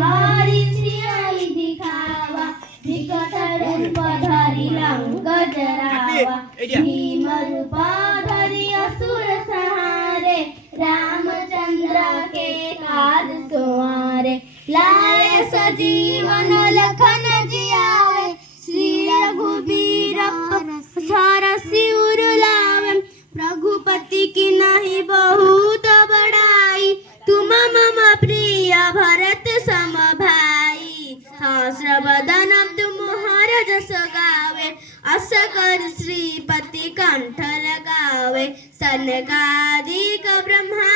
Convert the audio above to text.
हरीची आई दिखावा विकट रूप धरिला गजरावा भीम रूप धरि असुर संहारे रामचंद्र के काज सुहारे लाए सजीवन लखन जियाए श्री रघुबीर सरसि उर लावे रघुपति की नहीं बहुत बड़ाई तुम मम प्रिय भरत सम भाई सहस्रवदनम तुमहर जस गावे अस कर श्रीपति कंठ लगावे सनकादिक ब्रह्मा